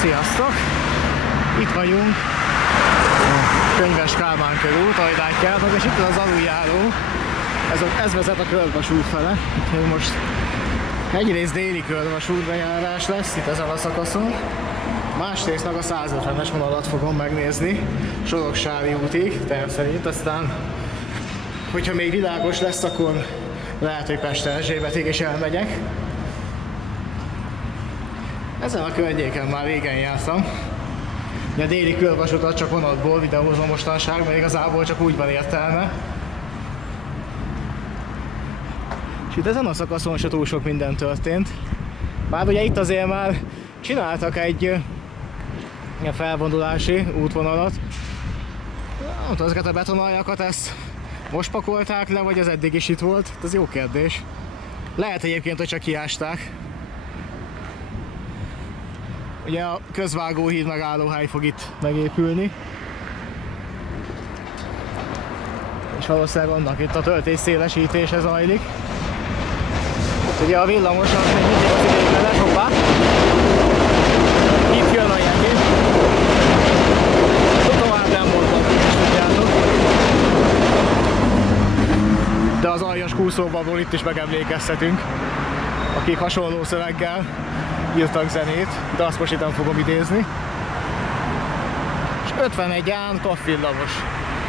Sziasztok! Itt vagyunk a Könyves Kálmán körút, ahogy látjátok, és itt az aluljáró. Ez vezet a körvasút fele. Úgyhogy most egyrészt déli körvasútbejárás lesz itt ezen a szakaszon. Másrészt meg a 150-es vonalat fogom megnézni Soroksári útig, terv szerint. Aztán, hogyha még világos lesz, akkor lehet, hogy Pesterzsébetig is elmegyek. Ezen a környéken már régen jártam. A déli körvasutat csak vonatból videózom mostanság, mert igazából csak úgy van értelme. És itt ezen a szakaszon se túl sok minden történt. Bár ugye itt azért már csináltak egy felvonulási útvonalat. Nem tudom, ezeket a betonaljakat ezt most pakolták le, vagy az eddig is itt volt? Ez jó kérdés. Lehet egyébként, hogy csak kiásták. Ugye a közvágóhíd megállóhely fog itt megépülni. És valószínűleg annak itt a töltésszélesítése zajlik. Ugye a villamos az még mindig az idejében lesz, hoppá! Itt jön a jegyén. Tovább nem mondtam, is tudjátok. De az aljas kúszóbabról itt is megemlékeztetünk, akik hasonló szöveggel írtak zenét, de azt most itt nem fogom idézni. És 51 án kaffillamos.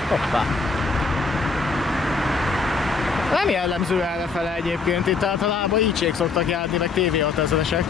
Hoppá! Nem jellemző errefele egyébként, itt általában ígysék szoktak járni, meg TV6000-esek.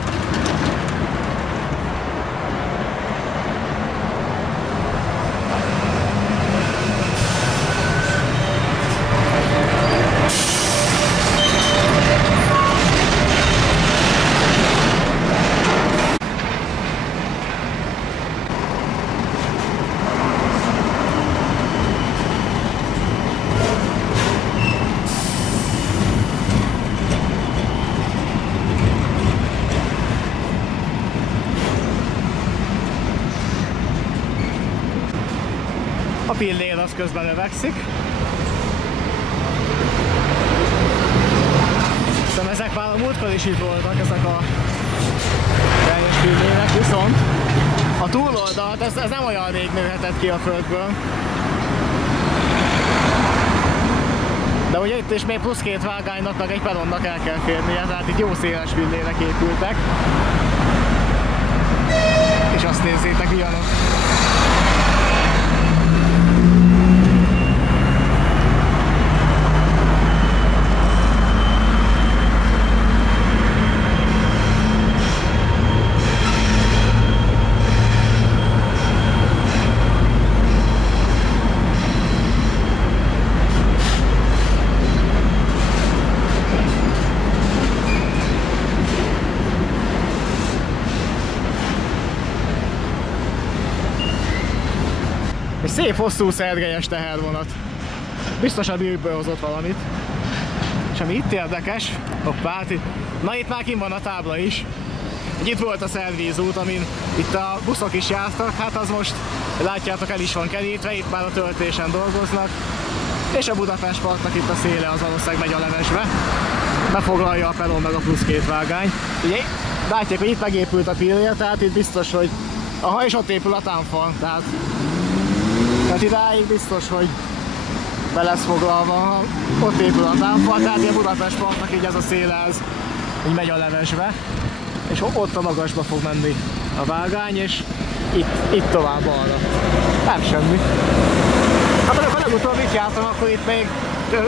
A pillér az közben növekszik. Szóval ezek már a múltkor is itt voltak, ezek a teljes pillérek, viszont a túloldalt, ez nem olyan rég nőhetett ki a földből. De ugye itt is még plusz 2 vágánynak, meg egy peronnak el kell férnie, tehát itt jó széles pillérek épültek. És azt nézzétek, milyenok. Egy szép hosszú szergelyes tehervonat. Biztos a bűkből hozott valamit. És ami itt érdekes, hoppá, na itt már kint van a tábla is. Itt volt a szervízút, amin itt a buszok is jártak, hát az most látjátok el is van kerítve, itt már a töltésen dolgoznak. És a Budapest Parknak itt a széle az valószínűleg megy a Levesbe. Befoglalja a peron meg a plusz 2 vágány. Ugye látják, hogy itt megépült a pillér, tehát itt biztos, hogy aha, és ott épül a támfal, tehát idáig biztos, hogy be lesz foglalva, ott épül a támfal, tehát a Budapest Parknak így ez a széle, ez így megy a Levesbe, és ott a magasba fog menni a vágány, és itt tovább arra. Nem semmi. Hát amikor legutóbb itt jártam, akkor itt még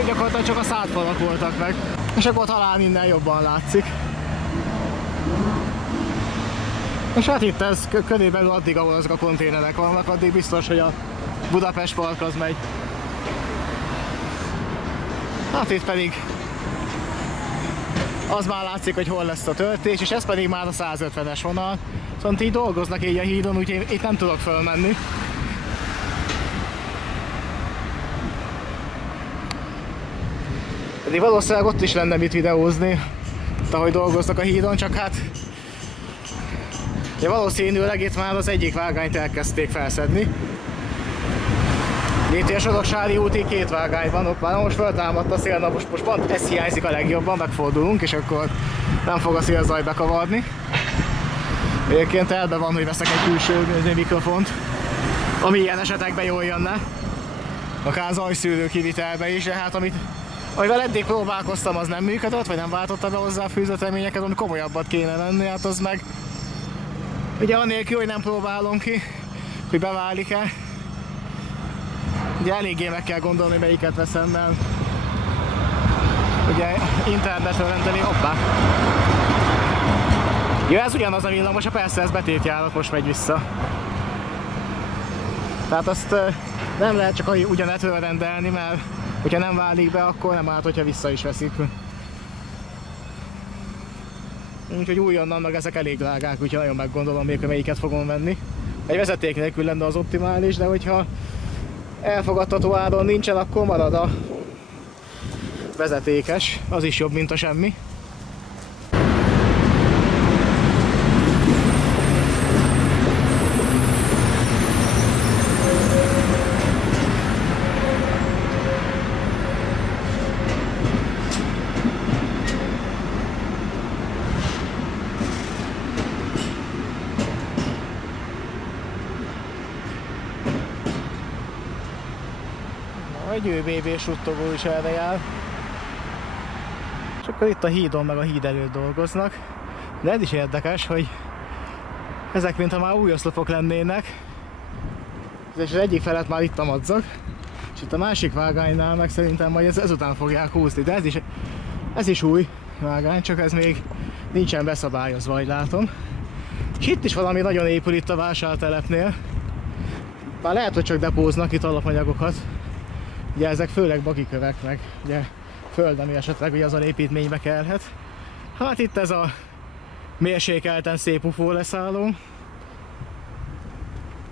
gyakorlatilag csak a szádfalak voltak meg, és akkor talán innen jobban látszik. És hát itt ez körülbelül addig, ahol azok a konténerek vannak, addig biztos, hogy a Budapest Park az megy. Hát itt pedig az már látszik, hogy hol lesz a töltés, és ez pedig már a 150-es vonal. Szóval így dolgoznak így a hídon, úgyhogy itt nem tudok fölmenni. Pedig valószínűleg ott is lenne mit videózni, ahogy dolgoznak a hídon, csak hát ja, valószínűleg itt már az egyik vágányt elkezdték felszedni. Itt a Soroksári útig 2 vágány van, hoppá, most föltámadt a szél, na most pont ez hiányzik a legjobban, megfordulunk, és akkor nem fog a szélzaj bekavarni. Egyébként elben van, hogy veszek egy külső mikrofont, ami ilyen esetekben jól jönne. Akár zajszűrő kivitelbe is, de hát amivel eddig próbálkoztam, az nem működött, vagy nem váltotta be hozzá a fűzött reményeket, ami komolyabbat kéne venni, hát az meg ugye annélkül, hogy nem próbálom ki, hogy beválik-e. Ugye eléggé meg kell gondolni, melyiket veszem, mert ugye internetről rendelni, hoppá. Jó, ez ugyanaz a villamos, persze ez betétjárat, most megy vissza. Tehát azt nem lehet csak ugyanetről rendelni, mert hogyha nem válik be, akkor nem árt, hogyha vissza is veszik. Úgyhogy újonnan ezek elég drágák, úgyhogy nagyon meggondolom még, hogy melyiket fogom venni. Egy vezeték nélkül lenne az optimális, de hogyha elfogadható áron nincsen, akkor marad a vezetékes. Az is jobb, mint a semmi. Egy ÖBB suttogó is erre jár. És akkor itt a hídon meg a híd előtt dolgoznak. De ez is érdekes, hogy ezek mintha már új oszlopok lennének. És az egyik felet már itt a madzag. És itt a másik vágánynál meg szerintem majd ezután fogják húzni. De ez is új vágány, csak ez még nincsen beszabályozva, ahogy látom. És itt is valami nagyon épül itt a vásártelepnél. Bár lehet, hogy csak depóznak itt alapanyagokat. Ugye ezek főleg bagikövek, meg ugye föld, ami esetleg ugye az a építménybe kellhet. Hát itt ez a mérsékelten szép UFO leszálló.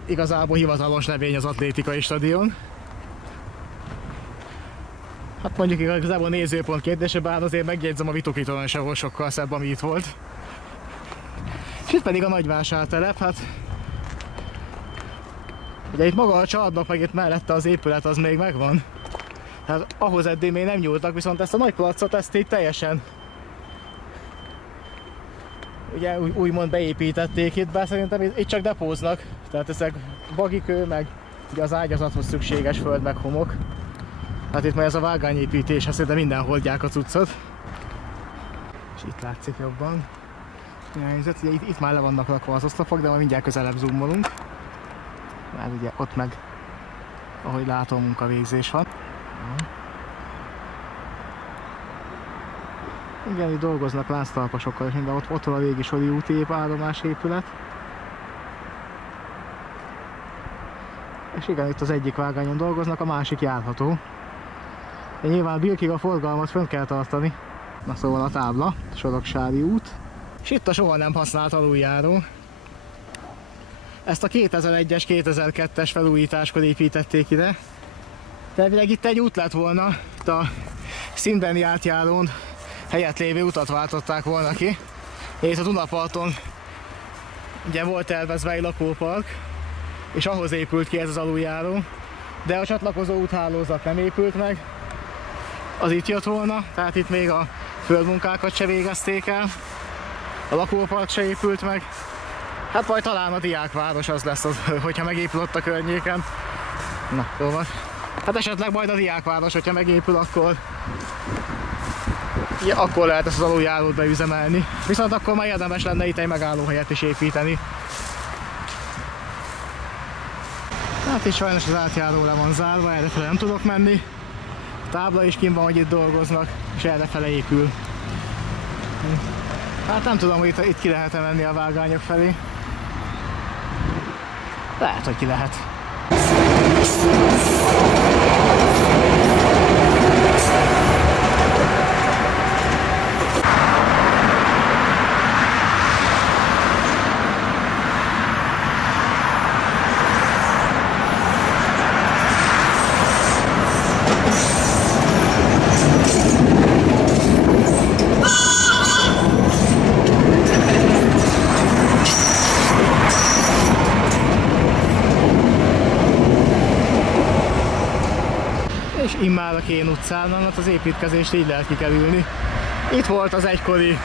Igazából hivatalos nevény az atlétikai stadion. Hát mondjuk igazából nézőpont kérdése, bár azért megjegyzem a Vitukitoron sehol sokkal szebb, ami itt volt. És itt pedig a nagyvásártelep, hát ugye itt maga a csarnok, meg itt mellette az épület az még megvan. Hát ahhoz eddig még nem nyúltak, viszont ezt a nagy placot, ezt így teljesen ugye úgymond beépítették itt, bár szerintem itt csak depóznak. Tehát ezek bagikő, meg ugye az ágyazathoz szükséges föld, meg homok. Hát itt már ez a vágányépítés, hát szerintem mindenhol oldják a cuccot. És itt látszik jobban. Ugye itt már le vannak rakva az oszlopok, de majd mindjárt közelebb zoomolunk. Már ugye ott meg, ahogy látom, munkavégzés van. Igen, itt dolgoznak láztalpasokkal, és minden ott van a régi sori úti állomás épület. És igen, itt az egyik vágányon dolgoznak, a másik járható. De nyilván birkig a forgalmat fönn kell tartani. Na szóval a tábla, Soroksári út. És itt a soha nem használt aluljáró. Ezt a 2001-es, 2002-es felújításkor építették ide. Tervileg itt egy út lett volna, itt a szintbeni átjárón helyett lévő utat váltották volna ki. És a Dunaparton ugye volt tervezve egy lakópark, és ahhoz épült ki ez az aluljáró. De a csatlakozó úthálózat nem épült meg, az itt jött volna, tehát itt még a földmunkákat se végezték el, a lakópark se épült meg. Hát majd talán a diákváros az lesz, hogyha megépül ott a környéken. Na, szóval. Hát esetleg majd a diákváros, hogyha megépül, akkor ja, akkor lehet ezt az aluljárót beüzemelni. Viszont akkor már érdemes lenne itt egy megállóhelyet is építeni. Hát itt sajnos az átjáró le van zárva, errefele nem tudok menni. A tábla is kint van, hogy itt dolgoznak, és errefele épül. Hát nem tudom, hogy itt ki lehet-e menni a vágányok felé. Lehet, hogy ki lehet. Immár a Kén utcán, az építkezést így lehet kikerülni. Itt volt az egykori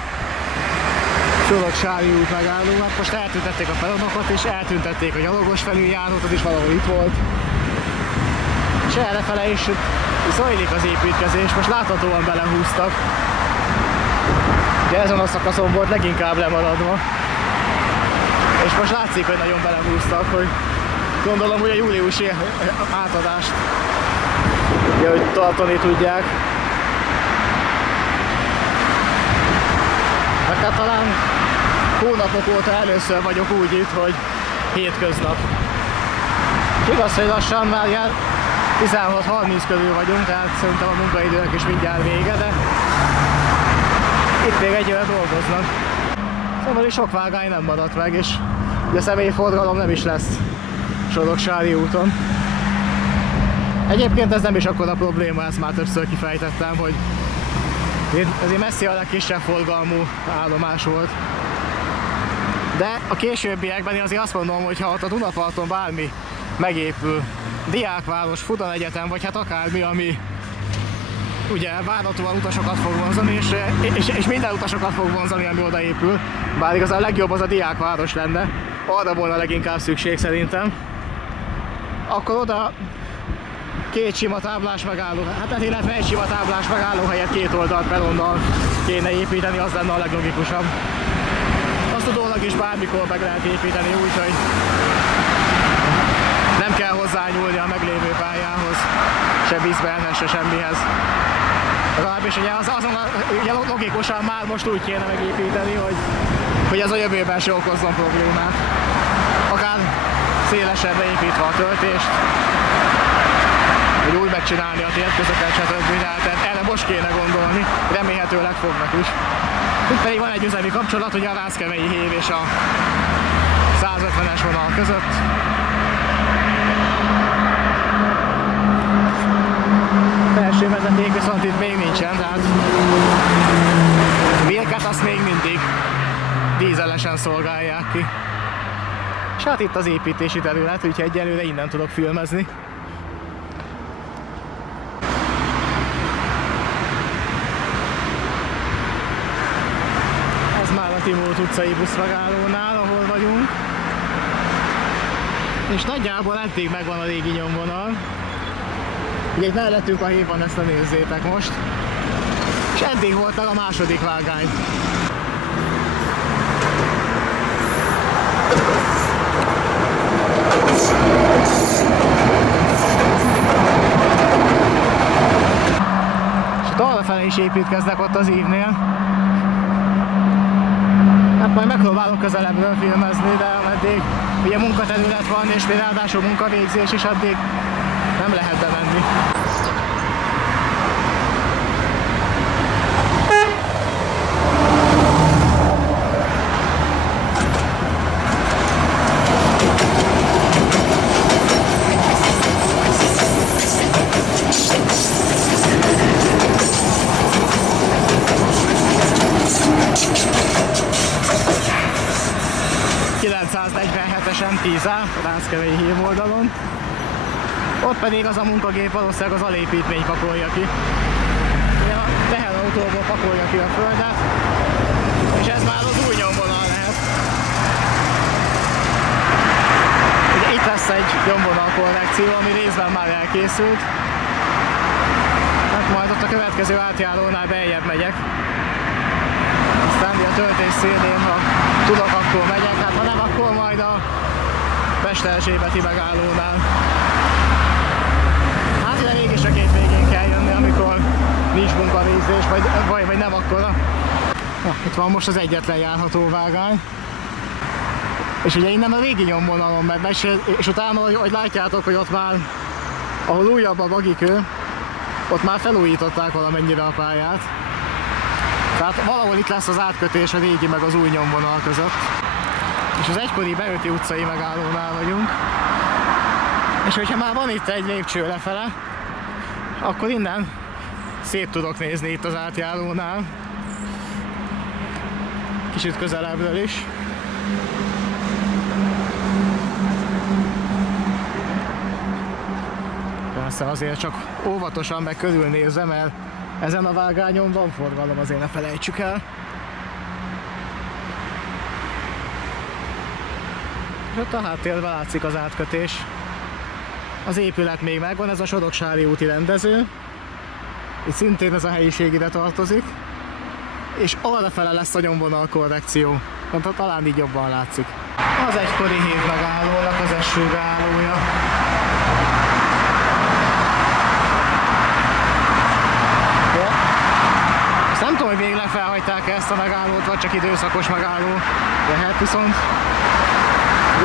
Soroksári út megálló. Hát most eltüntették a peronokat és eltüntették a gyalogos felüljárót, az is valahol itt volt. És errefele is zajlik az építkezés, most láthatóan belehúztak. Ugye ezen a szakaszon volt leginkább lemaradva. És most látszik, hogy nagyon belehúztak, hogy gondolom, hogy a júliusi átadást ugye, hogy tartani tudják. Meg hát talán hónapok óta először vagyok úgy itt, hogy hétköznap. Igaz, hogy lassan már ilyen 16-30 körül vagyunk, tehát szerintem a munkaidőnek is mindjárt vége, de itt még egy olyan dolgoznak. Szóval is sok vágány nem maradt meg, és ugye a személyforgalom nem is lesz Soroksári úton. Egyébként ez nem is akkora probléma, ezt már többször kifejtettem, hogy ezért messzi a legkisebb forgalmú állomás volt. De a későbbiekben én azért azt mondom, hogy ha ott a Dunaparton bármi megépül, diákváros, Fudan Egyetem, vagy hát akármi, ami ugye várhatóan utasokat fog vonzani, és minden utasokat fog vonzani, ami odaépül, bár igazán a legjobb az a diákváros lenne, arra volna leginkább szükség szerintem, akkor oda két sima táblás megálló, hát illetve egy sima táblás megálló helyett két oldalt peronnal kéne építeni, az lenne a leglogikusabb. Azt utólag is bármikor meg lehet építeni, úgyhogy nem kell hozzányúlni a meglévő pályához, se vízbehenhez, se semmihez. Legalábbis ugye ugye logikusan már most úgy kéne megépíteni, hogy ez a jövőben se okozzon problémát. Akár szélesebbre építve a töltést, hogy úgy megcsinálni a térközöket, stb. Tehát erre most kéne gondolni, remélhetőleg fognak is. Itt pedig van egy üzemi kapcsolat, ugye a Ráckevei hév és a 150-es vonal között. Felső vezeték viszont itt még nincsen, tehát Birket azt még mindig dízelesen szolgálják ki. És hát itt az építési terület, úgyhogy egyelőre innen tudok filmezni. Ez már a Timót utcai buszmegállónál, ahol vagyunk. És nagyjából eddig megvan a régi nyomvonal. Ugye itt mellettünk a hév van, ezt nézzétek most. És eddig volt meg a második vágány. És itt arrafele is építkeznek ott az ívnél. Hát majd megpróbálok közelebbről filmezni, de ameddig ugye munkaterület van, és még ráadásul munkavégzés is, addig nem lehet bemenni. A Ráckevei hév oldalon. Ott pedig az a munkagép valószínűleg az alépítmény pakolja ki. A teherautóból pakolja ki a földet, és ez már az új nyomvonal lehet. Ugye itt lesz egy nyomvonal korrekció, ami részben már elkészült. Hát majd ott a következő átjárónál beljebb megyek. Aztán a töltés szélén, ha tudok, akkor megyek, hát ha nem, akkor majd a Pesterzsébeti megállónál. Hát ide mégis a két végén kell jönni, amikor nincs munkavégzés, vagy nem akkora. Itt van most az egyetlen járható vágány. És ugye innen a régi nyomvonalon megy, és utána, hogy látjátok, hogy ott már, ahol újabb a bagikő, ott már felújították valamennyire a pályát. Tehát valahol itt lesz az átkötés a régi meg az új nyomvonal között. És az egykori Beöti utcai megállónál vagyunk. És hogyha már van itt egy lépcső lefele, akkor innen szét tudok nézni itt az átjárónál. Kicsit közelebbről is. Persze azért csak óvatosan meg körülnézve, mert ezen a vágányon van forgalom, azért ne felejtsük el. És ott a háttérben látszik az átkötés. Az épület még megvan, ez a Soroksári úti rendező. Itt szintén ez a helyiség ide tartozik. És arrafele lesz a nyomvonal korrekció. Talán így jobban látszik. Az egykori hévmegállónak az S-súgállója. Azt nem tudom, hogy végleg felhagyták ezt a megállót, vagy csak időszakos megálló. Lehet viszont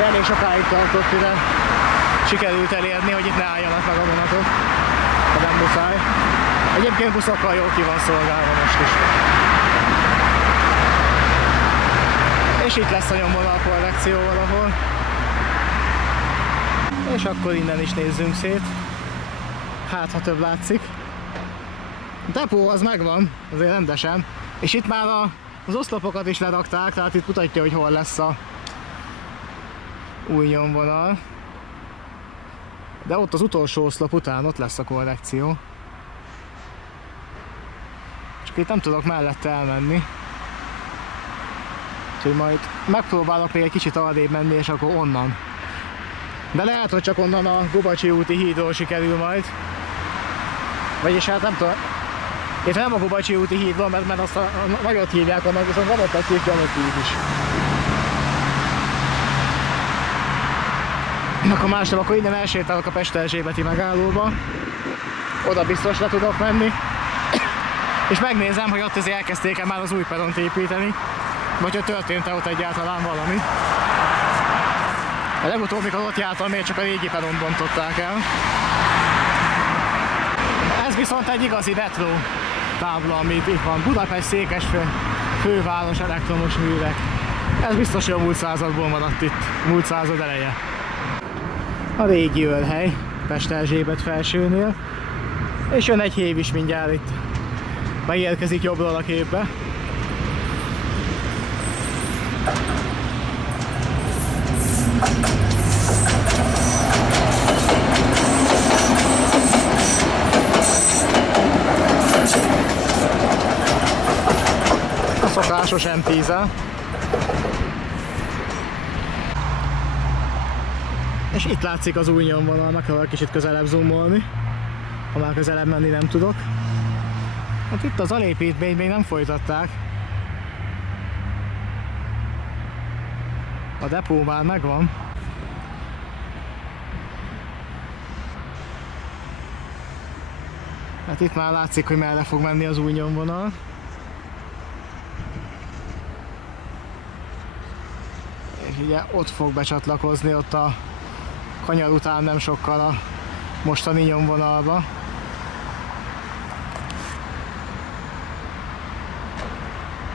elég sokáig tartott, ide sikerült elérni, hogy itt ne álljanak meg a vonatok, ha nem muszáj. Egyébként buszokkal jól ki van szolgálva most is. És itt lesz a nyomvonal korrekció valahol. És akkor innen is nézzünk szét. Hát, ha több látszik. A depó az megvan, azért rendesen. És itt már az oszlopokat is lerakták, tehát itt mutatja, hogy hol lesz a új nyomvonal. De ott az utolsó oszlop után ott lesz a korrekció. Csak itt nem tudok mellette elmenni. Úgyhogy majd megpróbálok még egy kicsit arrébb menni, és akkor onnan. De lehet, hogy csak onnan a Gubacsi úti hídról sikerül majd. Vagyis hát nem tudom. Itt nem a Gubacsi úti hídról, mert azt a nagyot hívják annak, viszont van ott egy kis gyanútív is. Akkor más nem, akkor innen elsétálok a Pest-Erzsébeti megállóba. Oda biztos le tudok menni. És megnézem, hogy ott azért elkezdték-e már az új peront építeni. Vagy hogy történt-e ott egyáltalán valami. A legutóbb, mikor ott jártam, még csak a régi peront bontották el. Ez viszont egy igazi retro tábla, amit itt van. Budapest Székesföld főváros elektromos művek. Ez biztos, hogy a múlt századból maradt itt. Múlt század eleje. A régi őrhely, Pest-Erzsébet felsőnél. És jön egy hév is mindjárt itt. Megérkezik jobbról a képbe. A szokásos M10-el. És itt látszik az új nyomvonal, meg kell kicsit közelebb zoomolni, ha már közelebb menni nem tudok. Hát itt az alépítményt még nem folytatták. A depó már megvan. Hát itt már látszik, hogy merre fog menni az új nyomvonal. És ugye ott fog becsatlakozni, ott a kanyar után nem sokkal a mostani nyomvonalba.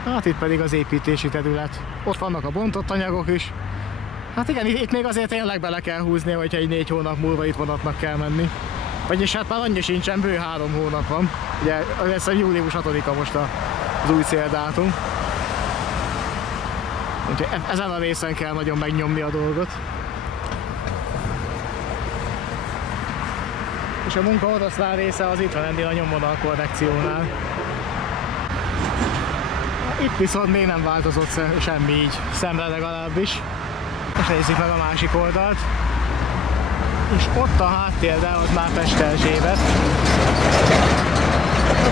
Hát itt pedig az építési terület. Ott vannak a bontott anyagok is. Hát igen, itt még azért tényleg bele kell húzni, hogyha egy 4 hónap múlva itt vonatnak kell menni. Vagyis hát már annyi sincsen, bő 3 hónap van. Ugye ez a július 6-a most az új céldátum. Úgyhogy ezen a részen kell nagyon megnyomni a dolgot. És a munka oroszlán része az itt van ennél a nyomvonal korrekciónál. Itt viszont még nem változott semmi így, szemre legalábbis. És nézzük meg a másik oldalt. És ott a háttérben az már Pest-Erzsébet.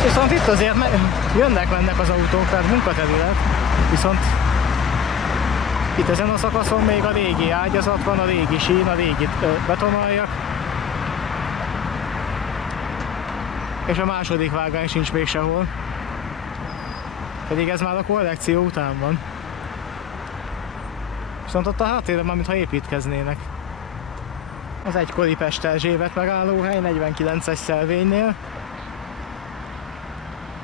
Viszont itt azért jönnek-mennek az autók, tehát munkaterület. Viszont itt ezen a szakaszon még a régi ágyazat van, a régi sín, a régi betonaljak. És a második vágány sincs még sehol. Pedig ez már a korrekció után van. Viszont ott a háttérben már mintha építkeznének. Az egykori Pest-Erzsébet megállóhely 49-es szelvénynél.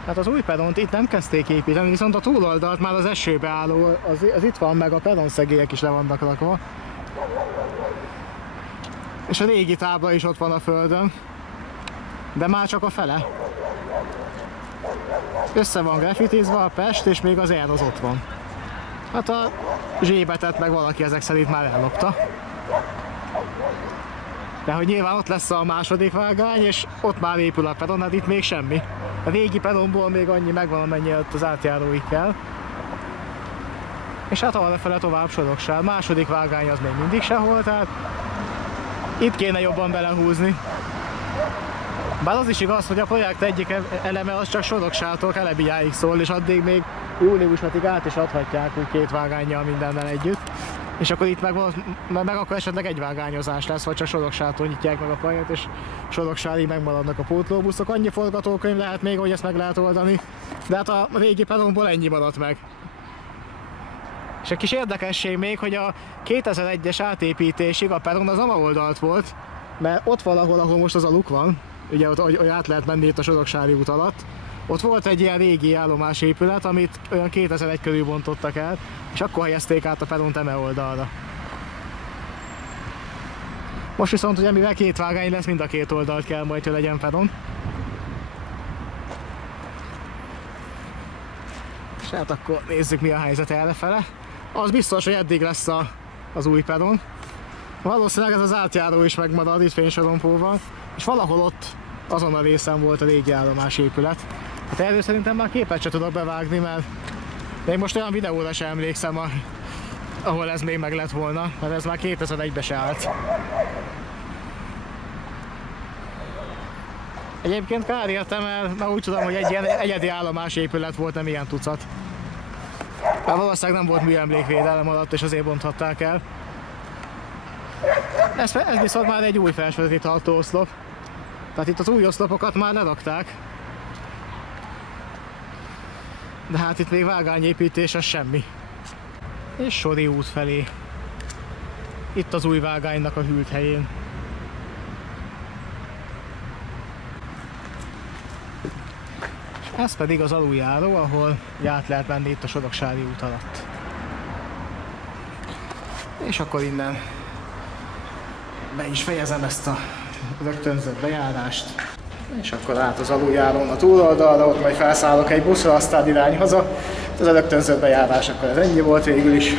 Hát az új peront itt nem kezdték építeni, viszont a túloldalt már az esőbe álló, az itt van, meg a peronszegélyek is le vannak rakva. És a régi tábla is ott van a földön. De már csak a fele. Össze van grafitizva a Pest, és még az R az ott van. Hát a zsébetet meg valaki ezek szerint már ellopta. De hogy nyilván ott lesz a második vágány, és ott már épül a peron, hát itt még semmi. A régi peronból még annyi megvan, amennyi ott az átjáróig kell. és hát arrafele tovább Sodoksár. Második vágány az még mindig sehol, tehát itt kéne jobban belehúzni. Bár az is igaz, hogy a projekt egyik eleme az csak Sodoksártól Kelebiáig szól, és addig még júliusig át is adhatják úgy 2 vágánnyal mindennel együtt. És akkor itt meg akkor esetleg egy vágányozás lesz, vagy csak Sodoksártól nyitják meg a projektet, és Sodoksárig megmaradnak a pótlóbuszok. Annyi forgatókönyv lehet még, hogy ezt meg lehet oldani, de hát a régi peronból ennyi maradt meg. És egy kis érdekesség még, hogy a 2001-es átépítésig a peron az ama oldalt volt, mert ott valahol, ahol most az a luk van, ugye ott, hogy át lehet menni itt a Sodoksári út alatt, ott volt egy ilyen régi állomásépület, amit olyan 2001 körül bontottak el, és akkor helyezték át a peront eme oldalra. Most viszont ugye mivel 2 vágány lesz, mind a 2 oldalt kell majd, hogy legyen peron. És hát akkor nézzük, mi a helyzet errefele. Az biztos, hogy eddig lesz az új peron. Valószínűleg ez az átjáró is megmarad itt fénysorompóval, és valahol ott azon a részen volt a régi állomásépület. Hát erről szerintem már képet sem tudok bevágni, mert még most olyan videóra sem emlékszem, ahol ez még meg lett volna, mert ez már 2001-ben se állt. Egyébként kár értem, mert úgy tudom, hogy egy ilyen egyedi állomásépület volt, nem ilyen tucat. Mert valószínűleg nem volt műemlékvédelem alatt, és azért bonthatták el. Ez viszont már egy új felsővezeti tartó oszlop. Tehát itt az új oszlopokat már lerakták. De hát itt még vágányépítés az semmi. És Sori út felé. Itt az új vágánynak a hűlt helyén. És ez pedig az aluljáró, ahol át lehet menni itt a Sodoksári út alatt. És akkor innen be is fejezem ezt a rögtönzött bejárást. És akkor át az aluljárón a túloldalra, ott majd felszállok egy buszra, aztán irány haza. Ez a rögtönzött bejárás, akkor ez ennyi volt végül is.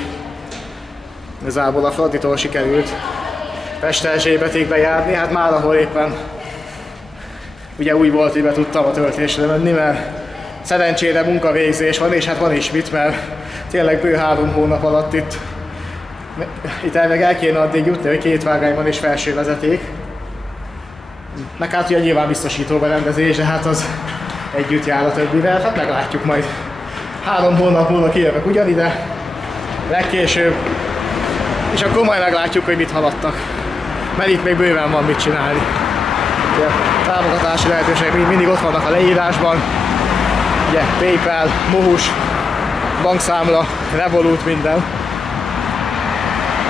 Igazából a Fraditól sikerült Pest-Erzsébetig bejárni, hát már ahol éppen ugye úgy volt, hogy be tudtam a töltésre menni, mert szerencsére munkavégzés van, és hát van is mit, mert tényleg bő 3 hónap alatt itt elvileg el kéne addig jutni, hogy 2 vágány van és felső vezeték. Meg hát ugye nyilván biztosító berendezés, de hát az együtt jár a többivel, hát meglátjuk majd. 3 hónap múlva kijövök ugyanide, legkésőbb, és akkor majd meglátjuk, hogy mit haladtak. Mert itt még bőven van mit csinálni. Ugye, támogatási lehetőségek mindig ott vannak a leírásban. Ugye PayPal, Mohus, bankszámla, Revolut, minden.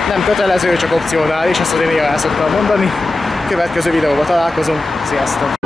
Nem kötelező, csak opcionális, ezt azért néha el szoktam mondani. Következő videóban találkozunk, sziasztok!